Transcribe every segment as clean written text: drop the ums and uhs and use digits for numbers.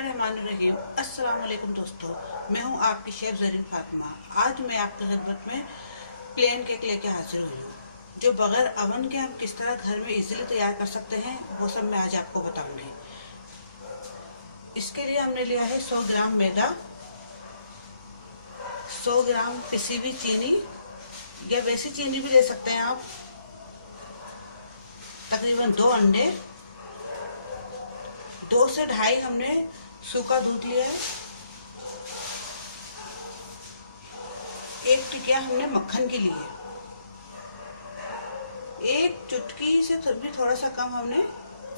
बिस्मिल्लाहिर्रहमानिर्रहीम। अस्सलाम वालेकुम दोस्तों, मैं हूं आपकी शेफ ज़रीन फातिमा। आज मैं आपकी खिदमत में प्लेन केक लेके हाजिर हुई हूँ, जो बगैर अवन के हम किस तरह घर में इजीली तैयार कर सकते हैं, वो सब मैं आज आपको बताऊंगी। इसके लिए हमने लिया है 100 ग्राम मैदा, 100 ग्राम पिसी हुई चीनी या वैसी चीनी भी ले सकते हैं आप, तकरीबन 2 अंडे, 2 से 2.5 हमने सूखा दूध लिया है, 1 टिकिया हमने मक्खन की ली है, 1 चुटकी से भी थोड़ा सा कम हमने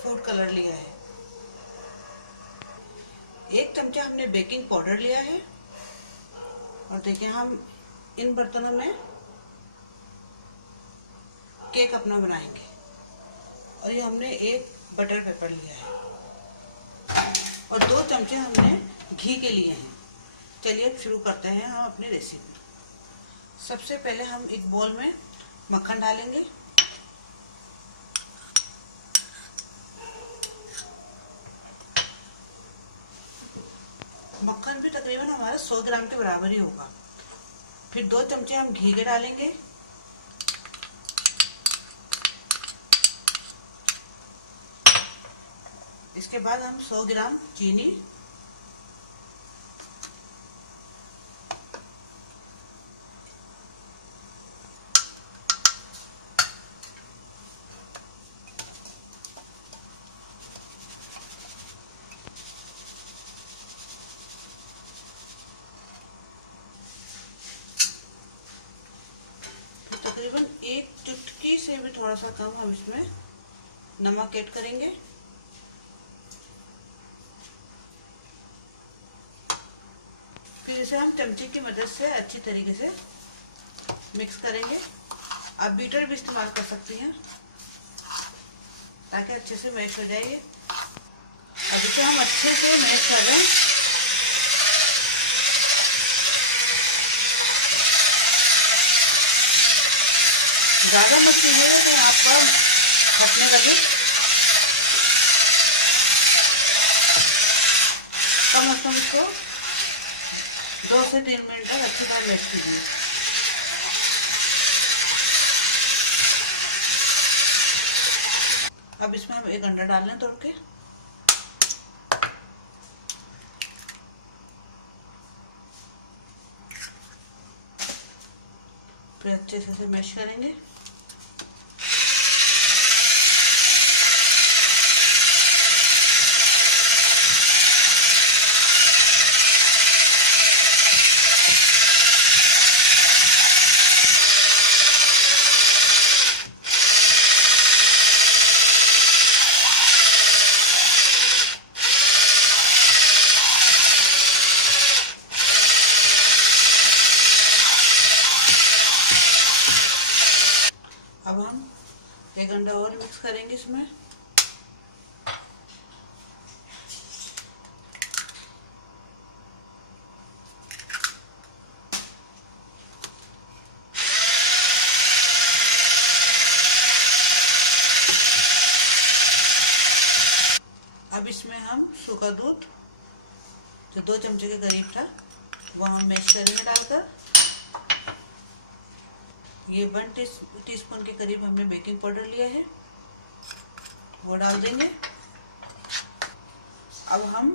फूड कलर लिया है, 1 चमचा हमने बेकिंग पाउडर लिया है। और देखिए हम इन बर्तनों में केक अपना बनाएंगे। और ये हमने 1 बटर पेपर लिया है और 2 चमचे हमने घी के लिए हैं। चलिए अब शुरू करते हैं हम अपनी रेसिपी। सबसे पहले हम एक बोल में मक्खन डालेंगे। मक्खन भी तकरीबन हमारा 100 ग्राम के बराबर ही होगा। फिर 2 चमचे हम घी के डालेंगे। इसके बाद हम 100 ग्राम चीनी, तकरीबन 1 चुटकी से भी थोड़ा सा कम हम इसमें नमक ऐड करेंगे। फिर इसे हम चमचे की मदद से अच्छी तरीके से मिक्स करेंगे। आप बीटर भी इस्तेमाल कर सकती हैं ताकि अच्छे से मैश हो जाए। अब इसे हम अच्छे से मैश कर रहे हैं। ज़्यादा मत कीजिएगा तो आपका फटने लगे। कम से कम इसको 2 से 3 मिनट तक अच्छी तरह मैश कीजिए। अब इसमें हम 1 अंडा डाल लें तोड़ के। फिर अच्छे से मैश करेंगे। अब हम 1 अंडा और मिक्स करेंगे इसमें। अब इसमें हम सूखा दूध जो 2 चमचे के करीब था वो हम मैश करेंगे डालकर। ये 1 टीस्पून के करीब हमने बेकिंग पाउडर लिया है, वो डाल देंगे। अब हम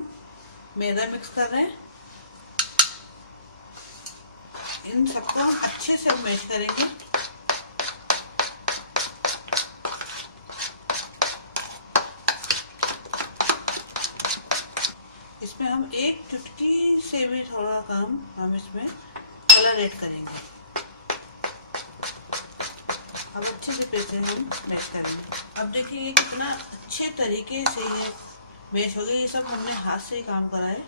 मैदा मिक्स कर रहे हैं। इन सबको हम अच्छे से मैश करेंगे। इसमें हम 1 चुटकी से भी थोड़ा कम हम इसमें कलर ऐड करेंगे। अब अच्छे से हम मैश करेंगे। अब देखिए ये कितना अच्छे तरीके से ये मैश हो गया। ये सब हमने हाथ से ही काम करा है।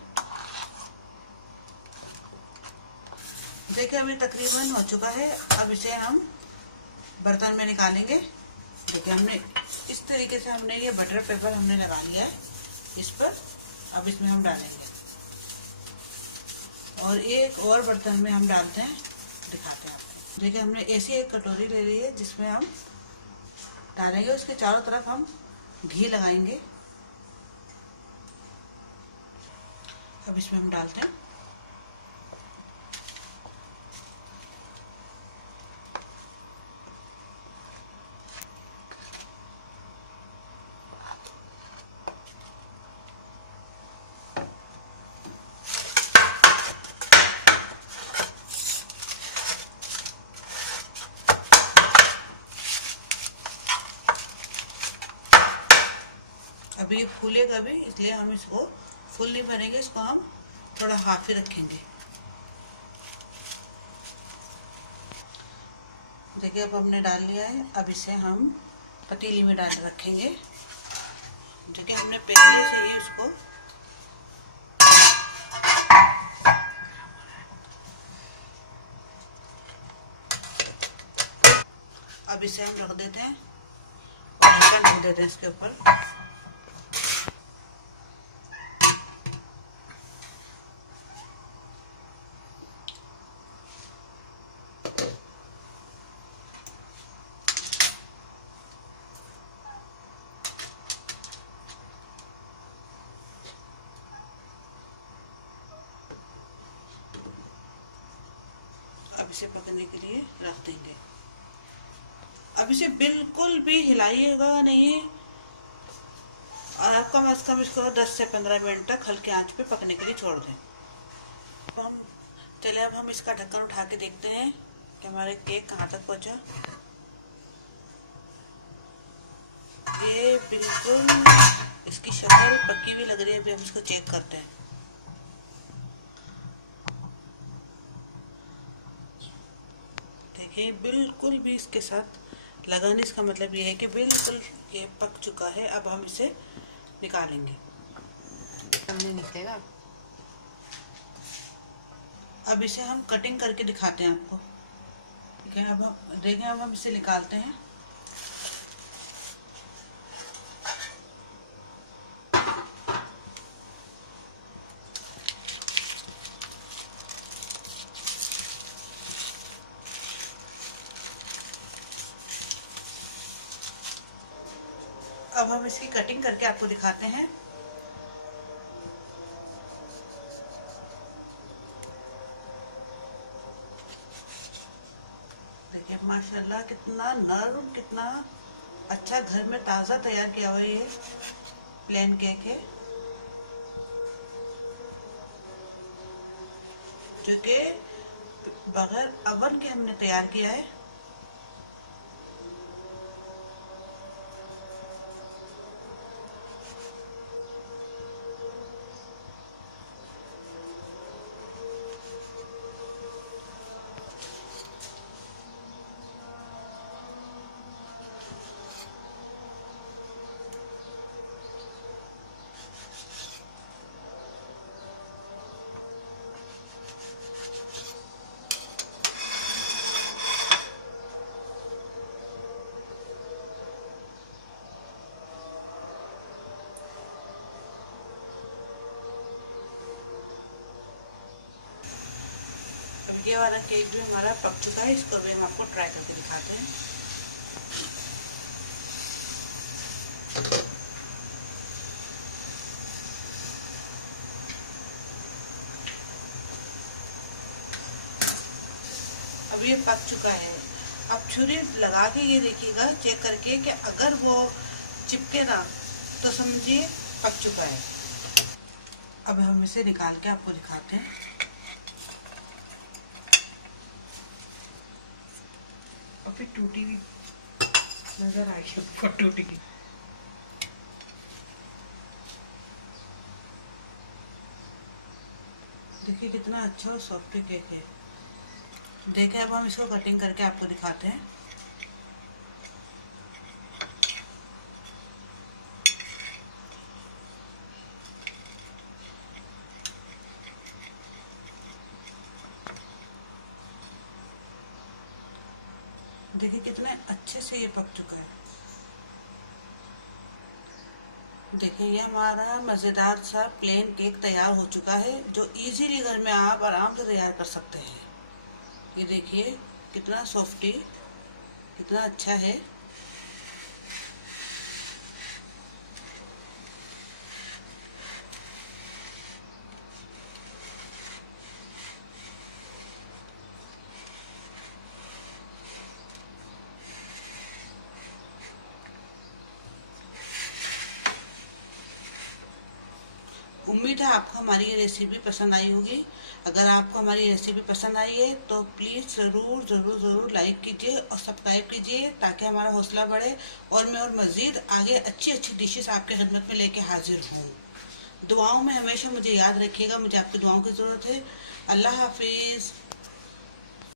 देखिए अभी तकरीबन हो चुका है। अब इसे हम बर्तन में निकालेंगे। देखिए हमने इस तरीके से हमने ये बटर पेपर हमने लगा लिया है इस पर। अब इसमें हम डालेंगे और एक और बर्तन में हम डालते हैं, दिखाते हैं आपको। देखिए हमने ऐसी एक कटोरी ले ली है जिसमें हम डालेंगे। उसके चारों तरफ हम घी लगाएंगे। अब इसमें हम डालते हैं अभी ये फूलेगा भी, इसलिए हम इसको फुल नहीं भरेंगे, इसको हम थोड़ा हाफ ही रखेंगे। देखिए अब हमने डाल लिया है। अब इसे हम पतीली में डाल रखेंगे, जो कि हमने पहले से ही उसको अब इसे हम रख देते हैं और ढक्कन ढक देते हैं इसके ऊपर। अब इसे पकने के लिए रख देंगे। अब इसे बिल्कुल भी हिलाइएगा नहीं और आप कम से कम इसको 10 से 15 मिनट तक हल्के आंच पे पकने के लिए छोड़ दें। चलिए अब हम इसका ढक्कन उठा के देखते हैं कि हमारे केक कहाँ तक पहुँचा। ये बिल्कुल इसकी शक्ल पक्की भी लग रही है। अभी हम इसको चेक करते हैं। देखिए बिल्कुल भी इसके साथ लगा नहीं, इसका मतलब ये है कि बिल्कुल ये पक चुका है। अब हम इसे निकालेंगे। नहीं निकलेगा। अब इसे हम कटिंग करके दिखाते हैं आपको, ठीक है। अब हम देखें, अब हम इसे निकालते हैं। अब हम इसकी कटिंग करके आपको दिखाते हैं। देखिए माशाल्लाह कितना नरम, कितना अच्छा, घर में ताज़ा तैयार किया हुआ ये प्लेन केक है, जो कि बगैर अवन के हमने तैयार किया है। अब ये वाला केक भी हमारा पक चुका है। इसको भी हम आपको ट्राई करके दिखाते हैं। अब ये पक चुका है। अब छुरी लगा के ये देखिएगा, चेक करके कि अगर वो चिपके ना तो समझिए पक चुका है। अब हम इसे निकाल के आपको दिखाते हैं। और फिर टूटी हुई नजर आएगी आपको, टूटी हुई। देखिए कितना अच्छा और सॉफ्ट केक है। देखिए अब हम इसको कटिंग करके आपको दिखाते हैं। देखिए कितने अच्छे से ये पक चुका है। देखिए ये हमारा मज़ेदार सा प्लेन केक तैयार हो चुका है, जो इजीली घर में आप आराम से तैयार कर सकते हैं। ये देखिए कितना सॉफ्टी, कितना अच्छा है। उम्मीद है आपको हमारी ये रेसिपी पसंद आई होगी। अगर आपको हमारी रेसिपी पसंद आई है तो प्लीज़ ज़रूर ज़रूर ज़रूर लाइक कीजिए और सब्सक्राइब कीजिए, ताकि हमारा हौसला बढ़े और मैं और मज़ीद आगे अच्छी अच्छी डिशेस आपके खिदमत में लेके हाजिर हूँ। दुआओं में हमेशा मुझे याद रखिएगा, मुझे आपकी दुआओं की ज़रूरत है। अल्लाह हाफिज़।